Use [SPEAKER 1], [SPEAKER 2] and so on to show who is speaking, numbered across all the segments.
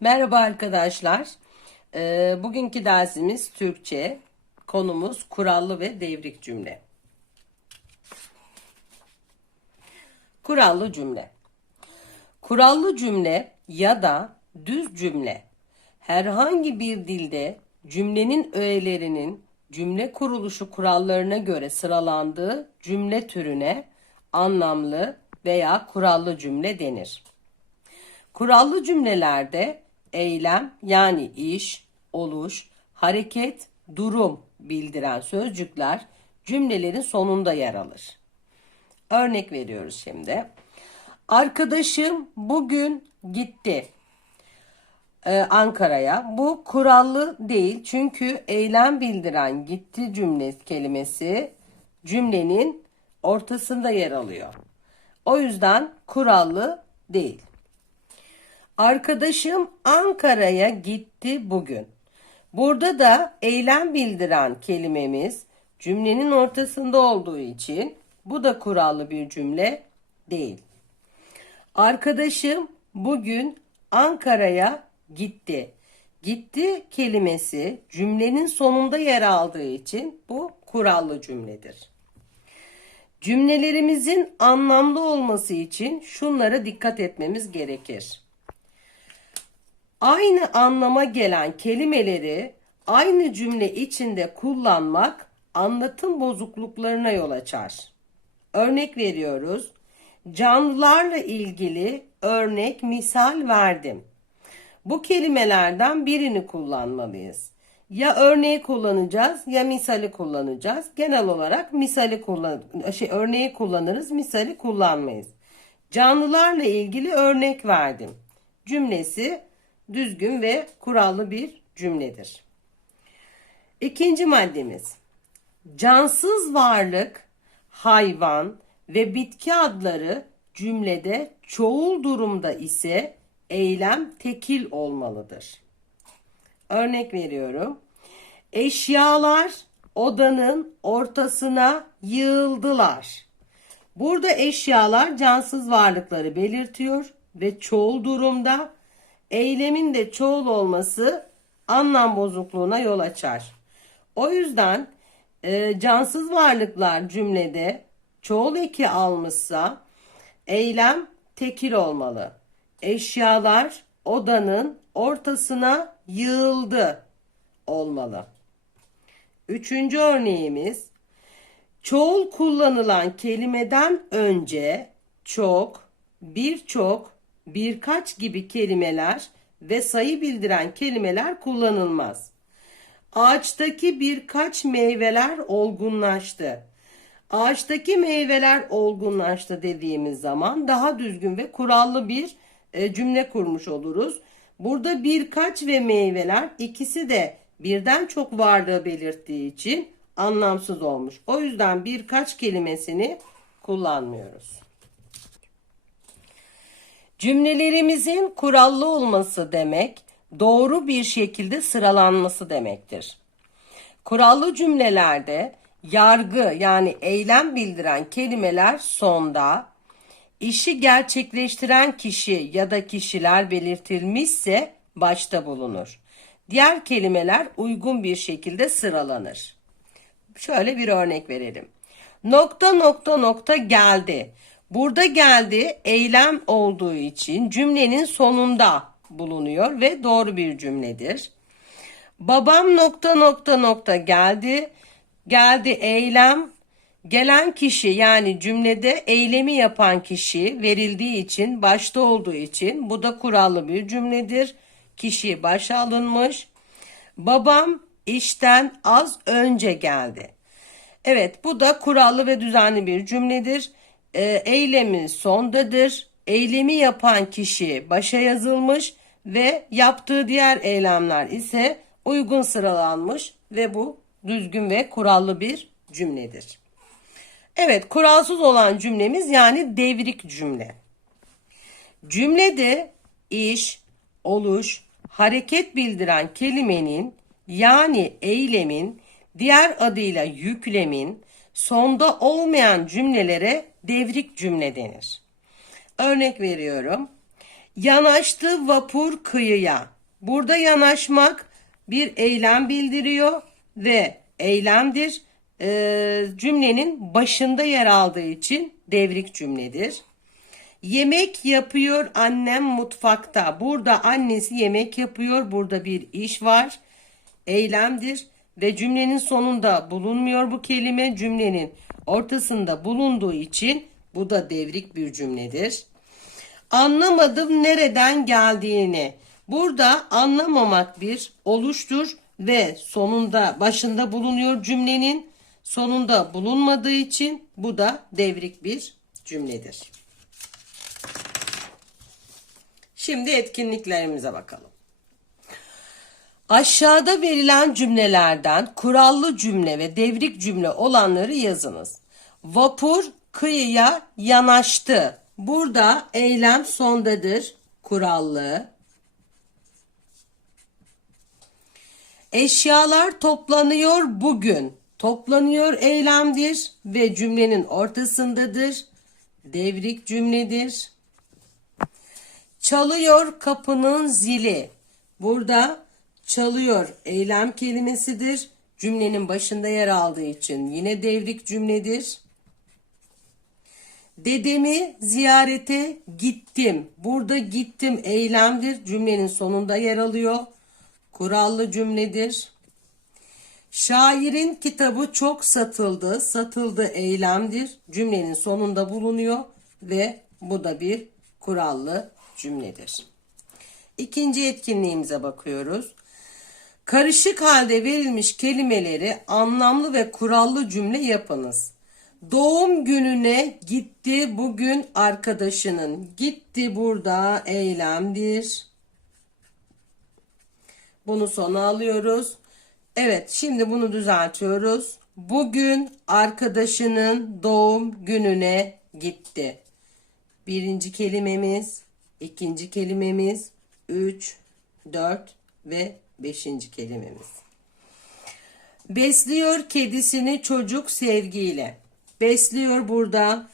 [SPEAKER 1] Merhaba arkadaşlar. Ee, bugünkü dersimiz Türkçe. Konumuz kurallı ve devrik cümle. Kurallı cümle. Kurallı cümle ya da düz cümle herhangi bir dilde cümlenin öğelerinin cümle kuruluşu kurallarına göre sıralandığı cümle türüne anlamlı veya kurallı cümle denir. Kurallı cümlelerde eylem yani iş, oluş, hareket, durum bildiren sözcükler cümlelerin sonunda yer alır. Örnek veriyoruz şimdi. Arkadaşım bugün gitti e, Ankara'ya. Bu kurallı değil çünkü eylem bildiren gitti cümle kelimesi cümlenin ortasında yer alıyor. O yüzden kurallı değil. Arkadaşım Ankara'ya gitti bugün. Burada da eylem bildiren kelimemiz cümlenin ortasında olduğu için bu da kurallı bir cümle değil. Arkadaşım bugün Ankara'ya gitti. Gitti kelimesi cümlenin sonunda yer aldığı için bu kurallı cümledir. Cümlelerimizin anlamlı olması için şunlara dikkat etmemiz gerekir. Aynı anlama gelen kelimeleri aynı cümle içinde kullanmak anlatım bozukluklarına yol açar. Örnek veriyoruz. Canlılarla ilgili örnek misal verdim. Bu kelimelerden birini kullanmalıyız. Ya örneği kullanacağız ya misali kullanacağız. Genel olarak misali kullan şey örneği kullanırız, misali kullanmayız. Canlılarla ilgili örnek verdim. Cümlesi düzgün ve kurallı bir cümledir. İkinci maddemiz. Cansız varlık, hayvan ve bitki adları cümlede çoğul durumda ise eylem tekil olmalıdır. Örnek veriyorum. Eşyalar odanın ortasına yığıldılar. Burada eşyalar cansız varlıkları belirtiyor ve çoğul durumda eylemin de çoğul olması anlam bozukluğuna yol açar. O yüzden e, cansız varlıklar cümlede çoğul eki almışsa eylem tekil olmalı. Eşyalar odanın ortasına yığıldı olmalı. Üçüncü örneğimiz çoğul kullanılan kelimeden önce çok, birçok, birkaç gibi kelimeler ve sayı bildiren kelimeler kullanılmaz. Ağaçtaki birkaç meyveler olgunlaştı. Ağaçtaki meyveler olgunlaştı dediğimiz zaman daha düzgün ve kurallı bir e, cümle kurmuş oluruz. Burada birkaç ve meyveler ikisi de birden çok varlığı belirttiği için anlamsız olmuş. O yüzden birkaç kelimesini kullanmıyoruz. Cümlelerimizin kurallı olması demek doğru bir şekilde sıralanması demektir. Kurallı cümlelerde yargı yani eylem bildiren kelimeler sonda, işi gerçekleştiren kişi ya da kişiler belirtilmişse başta bulunur. Diğer kelimeler uygun bir şekilde sıralanır. Şöyle bir örnek verelim. Nokta nokta nokta geldi. Burada geldi eylem olduğu için cümlenin sonunda bulunuyor ve doğru bir cümledir. Babam nokta nokta nokta geldi. Geldi eylem. Gelen kişi yani cümlede eylemi yapan kişi verildiği için başta olduğu için bu da kurallı bir cümledir. Kişi başa alınmış. Babam işten az önce geldi. Evet bu da kurallı ve düzenli bir cümledir. E, eylemi sondadır. Eylemi yapan kişi başa yazılmış ve yaptığı diğer eylemler ise uygun sıralanmış ve bu düzgün ve kurallı bir cümledir. Evet kuralsız olan cümlemiz yani devrik cümle. Cümlede iş, oluş, hareket bildiren kelimenin yani eylemin diğer adıyla yüklemin sonda olmayan cümlelere devrik cümle denir. Örnek veriyorum. Yanaştı vapur kıyıya. Burada yanaşmak bir eylem bildiriyor ve eylemdir. Ee, cümlenin başında yer aldığı için devrik cümledir. Yemek yapıyor annem mutfakta. Burada annesi yemek yapıyor. Burada bir iş var. Eylemdir ve cümlenin sonunda bulunmuyor bu kelime. Cümlenin ortasında bulunduğu için bu da devrik bir cümledir. Anlamadım nereden geldiğini. Burada anlamamak bir oluştur ve sonunda başında bulunuyor cümlenin sonunda bulunmadığı için bu da devrik bir cümledir. Şimdi etkinliklerimize bakalım. Aşağıda verilen cümlelerden kurallı cümle ve devrik cümle olanları yazınız. Vapur kıyıya yanaştı. Burada eylem sondadır. Kurallı. Eşyalar toplanıyor bugün. Toplanıyor eylemdir ve cümlenin ortasındadır. Devrik cümledir. Çalıyor kapının zili. Burada çalıyor eylem kelimesidir. Cümlenin başında yer aldığı için yine devrik cümledir. Dedemi ziyarete gittim. Burada gittim eylemdir. Cümlenin sonunda yer alıyor. Kurallı cümledir. Şairin kitabı çok satıldı. Satıldı eylemdir. Cümlenin sonunda bulunuyor ve bu da bir kurallı cümledir. İkinci etkinliğimize bakıyoruz. Karışık halde verilmiş kelimeleri anlamlı ve kurallı cümle yapınız. Doğum gününe gitti bugün arkadaşının. Gitti burada eylemdir. Bunu sona alıyoruz. Evet şimdi bunu düzeltiyoruz. Bugün arkadaşının doğum gününe gitti. Birinci kelimemiz, ikinci kelimemiz, üç, dört ve beşinci kelimemiz. Besliyor kedisini çocuk sevgiyle. Besliyor burada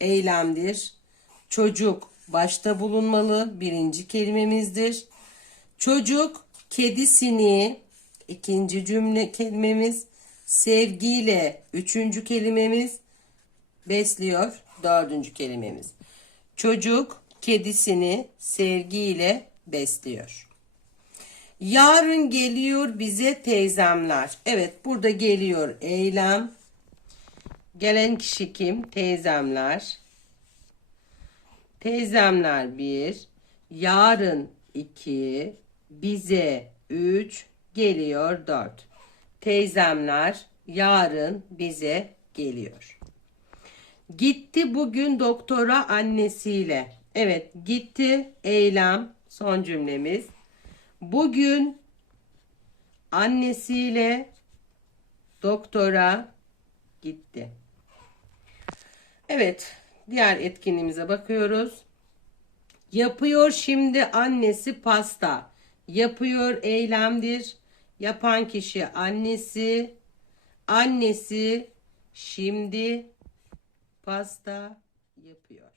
[SPEAKER 1] eylemdir. Çocuk başta bulunmalı birinci kelimemizdir. Çocuk kedisini ikinci cümle kelimemiz sevgiyle üçüncü kelimemiz besliyor dördüncü kelimemiz. Çocuk kedisini sevgiyle besliyor. Yarın geliyor bize teyzemler. Evet burada geliyor eylem. Gelen kişi kim? Teyzemler. Teyzemler bir. Yarın iki. Bize üç. Geliyor dört. Teyzemler yarın bize geliyor. Gitti bugün doktora annesiyle. Evet gitti eylem son cümlemiz. Bugün annesiyle doktora gitti. Evet diğer etkinliğimize bakıyoruz. Yapıyor şimdi annesi pasta. Yapıyor eylemdir. Yapan kişi annesi. Annesi şimdi pasta yapıyor.